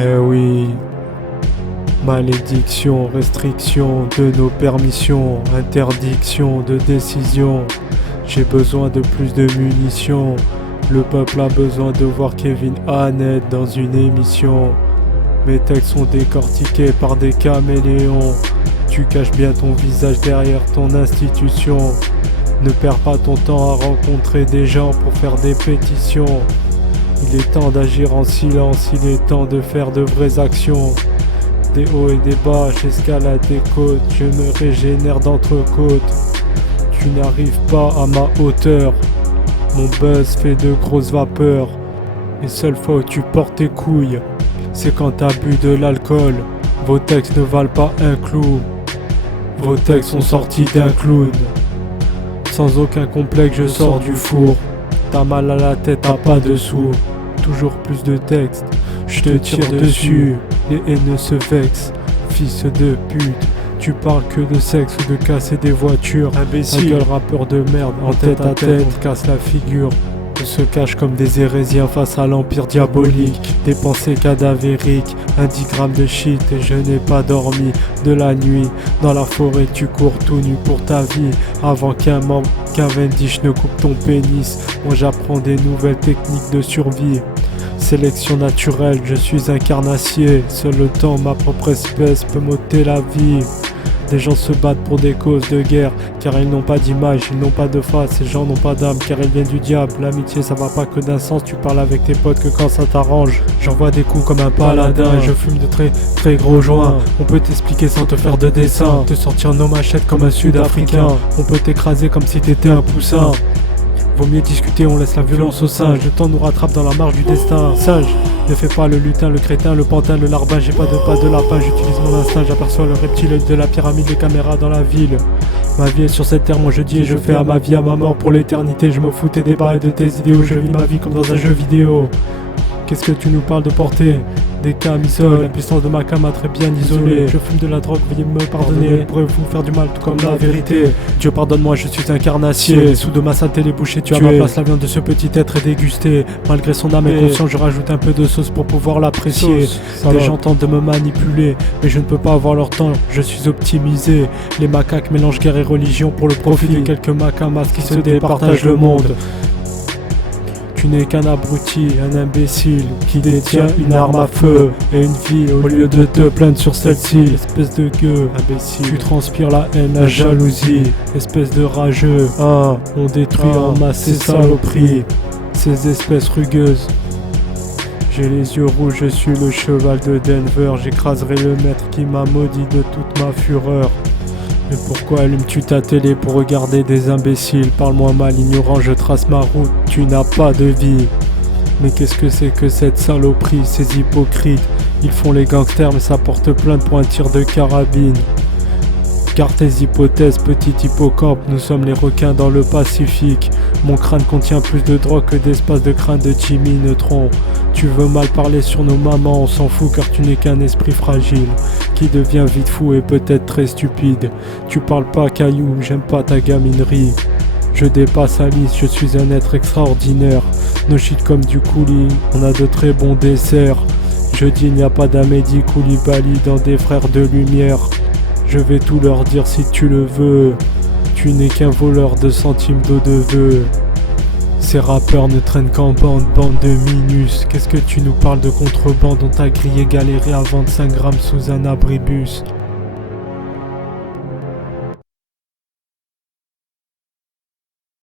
Eh oui, malédiction, restriction de nos permissions, interdiction de décision. J'ai besoin de plus de munitions. Le peuple a besoin de voir Kevin Hannett dans une émission. Mes textes sont décortiqués par des caméléons. Tu caches bien ton visage derrière ton institution. Ne perds pas ton temps à rencontrer des gens pour faire des pétitions. Il est temps d'agir en silence, il est temps de faire de vraies actions. Des hauts et des bas, j'escalade des côtes, je me régénère d'entrecôtes. Tu n'arrives pas à ma hauteur, mon buzz fait de grosses vapeurs. Les seules fois où tu portes tes couilles, c'est quand t'as bu de l'alcool. Vos textes ne valent pas un clou, vos textes sont sortis d'un clown. Sans aucun complexe je sors du four. T'as mal à la tête, t'as pas de sous. Toujours plus de textes, je te tire dessus. Les haineux se vexent, fils de pute. Tu parles que de sexe ou de casser des voitures. Imbécile, gueule rappeur de merde, en tête à tête, on te casse la figure. On se cache comme des hérésiens face à l'empire diabolique. Des pensées cadavériques, 10 grammes de shit et je n'ai pas dormi de la nuit. Dans la forêt tu cours tout nu pour ta vie. Avant qu'un Cavendish ne coupe ton pénis. Moi j'apprends des nouvelles techniques de survie. Sélection naturelle, je suis un carnassier. Seul le temps, ma propre espèce peut m'ôter la vie. Des gens se battent pour des causes de guerre, car ils n'ont pas d'image, ils n'ont pas de face. Ces gens n'ont pas d'âme, car ils viennent du diable. L'amitié ça va pas que d'un sens, tu parles avec tes potes que quand ça t'arrange. J'envoie des coups comme un paladin et je fume de très gros joints. On peut t'expliquer sans te faire de dessin, te sortir nos machettes comme un sud-africain. On peut t'écraser comme si t'étais un poussin. Vaut mieux discuter, on laisse la violence au singe. Le temps nous rattrape dans la marche du destin. Sage, ne fais pas le lutin, le crétin, le pantin, le larbin. J'ai pas de pas de lapin, j'utilise mon instinct. J'aperçois le reptile de la pyramide, les caméras dans la ville. Ma vie est sur cette terre, moi je dis et je fais à ma vie, à ma mort pour l'éternité. Je me fous tes débats et de tes idéaux. Je vis ma vie comme dans un jeu vidéo. Qu'est-ce que tu nous parles de porter des camisoles? La puissance de ma cam a très bien isolé. Je fume de la drogue, veuillez me pardonner. Pourrez-vous faire du mal tout comme la vérité? Dieu pardonne-moi, je suis un carnassier. Sous de ma saleté les bouchées, tu as ma place. La viande de ce petit être est dégustée. Malgré son âme et conscience, je rajoute un peu de sauce pour pouvoir l'apprécier. Les gens tentent de me manipuler, mais je ne peux pas avoir leur temps, je suis optimisé. Les macaques mélangent guerre et religion pour le profit de quelques macamas qui se départagent le monde. Tu n'es qu'un abruti, un imbécile qui détient une arme à feu et une vie au lieu de te plaindre sur celle-ci. Espèce de gueux, imbécile. Tu transpires la haine, la jalousie, espèce de rageux. On détruit en masse ces saloperies, ces espèces rugueuses. J'ai les yeux rouges, je suis le cheval de Denver. J'écraserai le maître qui m'a maudit de toute ma fureur. Mais pourquoi allumes-tu ta télé pour regarder des imbéciles? Parle-moi mal, ignorant, je trace ma route, tu n'as pas de vie. Mais qu'est-ce que c'est que cette saloperie, ces hypocrites? Ils font les gangsters mais ça porte plainte pour un tir de carabine. Garde tes hypothèses, petit hippocampe, nous sommes les requins dans le Pacifique. Mon crâne contient plus de drogue que d'espace de crâne de Jimmy Neutron. Tu veux mal parler sur nos mamans, on s'en fout car tu n'es qu'un esprit fragile qui devient vite fou et peut-être très stupide. Tu parles pas caillou, j'aime pas ta gaminerie. Je dépasse Alice, je suis un être extraordinaire. No shit comme du coulis, on a de très bons desserts. Je dis il n'y a pas d'Amédi Koulibaly dans des frères de lumière. Je vais tout leur dire si tu le veux. Tu n'es qu'un voleur de centimes d'eau de vœux. Ces rappeurs ne traînent qu'en bande de minus. Qu'est-ce que tu nous parles de contrebande? On t'a grillé, galéré à vendre 5 grammes sous un abribus.